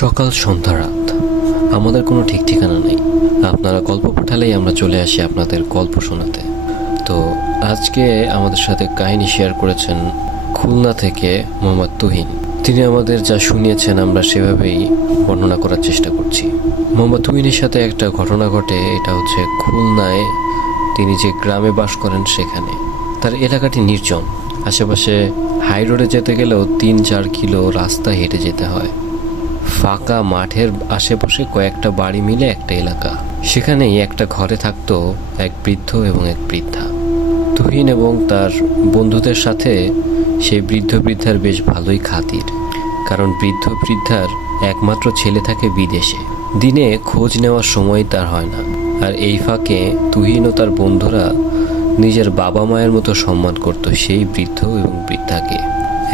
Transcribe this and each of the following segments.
সকাল সন্ধ্যা রাত আমাদের কোনো ঠিক ঠিকানা নেই। আপনারা গল্প পাঠালেই আমরা চলে আসি আপনাদের গল্প শোনাতে। তো আজকে আমাদের সাথে কাহিনী শেয়ার করেছেন খুলনা থেকে মোহাম্মদ তুহিন। তিনি আমাদের যা শুনিয়েছেন আমরা সেভাবেই বর্ণনা করার চেষ্টা করছি। মোহাম্মদ তুহিনের সাথে একটা ঘটনা ঘটে, এটা হচ্ছে খুলনায় তিনি যে গ্রামে বাস করেন সেখানে। তার এলাকাটি নির্জন, আশেপাশে হাই রোডে যেতে গেলেও 3-4 কিলো রাস্তা হেঁটে যেতে হয়। ফাঁকা মাঠের আশেপাশে কয়েকটা বাড়ি মিলে একটা এলাকা। সেখানেই একটা ঘরে থাকতো এক বৃদ্ধ এবং এক বৃদ্ধা। তুহিন এবং তার বন্ধুদের সাথে সেই বৃদ্ধার বেশ ভালোই খাতির, কারণ বৃদ্ধার একমাত্র ছেলে থাকে বিদেশে। দিনে খোঁজ নেওয়ার সময় তার হয় না। আর এই ফাঁকে তুহিন ও তার বন্ধুরা নিজের বাবা মায়ের মতো সম্মান করত সেই বৃদ্ধ এবং বৃদ্ধাকে।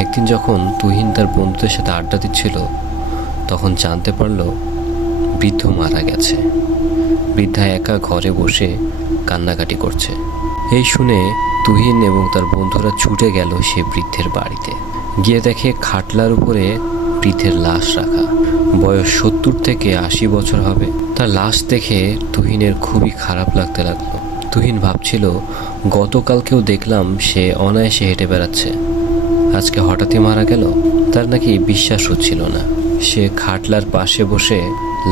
একদিন যখন তুহিন তার বন্ধুদের সাথে আড্ডা দিচ্ছিল, তখন জানতে পারল বৃদ্ধ মারা গেছে। বৃদ্ধা একা ঘরে বসে কান্নাকাটি করছে। এই শুনে তুহিন এবং তার বন্ধুরা ছুটে গেল সে বৃদ্ধের বাড়িতে। গিয়ে দেখে খাটলার উপরে বৃদ্ধের লাশ রাখা। বয়স 70 থেকে 80 বছর হবে। তার লাশ দেখে তুহিনের খুবই খারাপ লাগতে লাগলো। তুহিন ভাবছিল, গতকালকেও দেখলাম সে অনায়াসে হেঁটে বেড়াচ্ছে, আজকে হঠাৎই মারা গেল। তার নাকি বিশ্বাস হচ্ছিল না। সে খাটলার পাশে বসে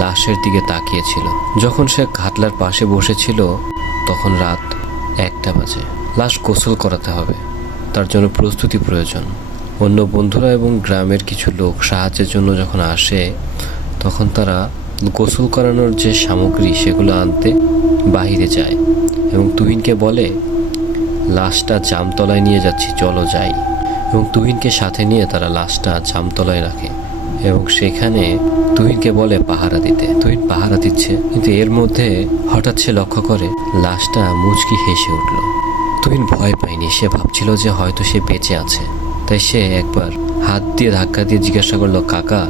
লাশের দিকে তাকিয়েছিল। যখন সে খাটলার পাশে বসেছিল তখন রাত 1টা বাজে। লাশ গোসল করাতে হবে, তার জন্য প্রস্তুতি প্রয়োজন। অন্য বন্ধুরা এবং গ্রামের কিছু লোক সাহায্যের জন্য যখন আসে, তখন তারা গোসল করানোর যে সামগ্রী সেগুলো আনতে বাহিরে যায় এবং তুহিনকে বলে, লাশটা জামতলায় নিয়ে যাচ্ছি, চলো যাই। এবং তুহিনকে সাথে নিয়ে তারা লাশটা জামতলায় রাখে এবং সেখানে তুহিনকে বলে পাহারা দিতে। তুহিন পাহারা দিচ্ছে, কিন্তু এর মধ্যে হঠাৎ সে লক্ষ্য করে লাশটা মুচকি হেসে উঠল। তুহিন ভয় পায়নি, সে ভাবছিল যে হয়তো সে বেঁচে আছে। তাই সে একবার হাত দিয়ে ধাক্কা দিয়ে জিজ্ঞাসা করলো, কাকা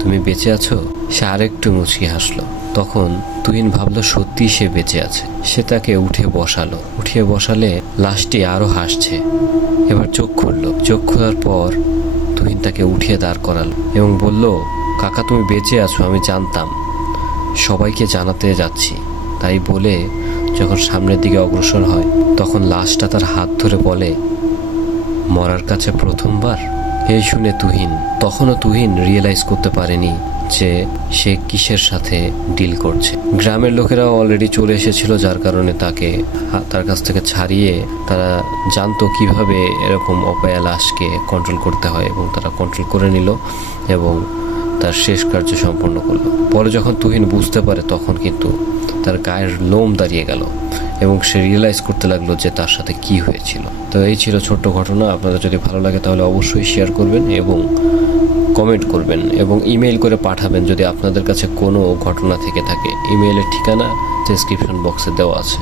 তুমি বেঁচে আছো? সে আরেকটু মুচকি হাসলো। তখন তুহিন ভাবলো সত্যি সে বেঁচে আছে। সে তাকে উঠিয়ে বসালে লাশটি আরো হাসছে। এবার চোখ খুলল। চোখ খোলার পর তুহিন তাকে উঠিয়ে দাঁড় করালো এবং বলল, কাকা তুমি বেঁচে আছো আমি জানতাম, সবাইকে জানাতে যাচ্ছি। তাই বলে যখন সামনের দিকে অগ্রসর হয়, তখন লাশটা তার হাত ধরে বলে, মরার কাছে প্রথমবার। এই শুনে তখনও তুহিন রিয়েলাইজ করতে পারেনি যে সে কিসের সাথে ডিল করছে। গ্রামের লোকেরা অলরেডি চলে এসেছিল, যার কারণে তার কাছ থেকে ছাড়িয়ে তারা জানতো কিভাবে এরকম অপায়া লাশকে কন্ট্রোল করতে হয় এবং তারা কন্ট্রোল করে নিল এবং তার শেষ কার্য সম্পন্ন করলো। পরে যখন তুহিন বুঝতে পারে, তখন কিন্তু তার গায়ের লোম দাঁড়িয়ে গেল এবং সে রিয়েলাইজ করতে লাগলো যে তার সাথে কি হয়েছিল। তো এই ছিল ছোট্ট ঘটনা। আপনাদের যদি ভালো লাগে তাহলে অবশ্যই শেয়ার করবেন এবং কমেন্ট করবেন এবং ইমেইল করে পাঠাবেন যদি আপনাদের কাছে কোনো ঘটনা থেকে থাকে। ইমেইলের ঠিকানা ডেসক্রিপশন বক্সে দেওয়া আছে।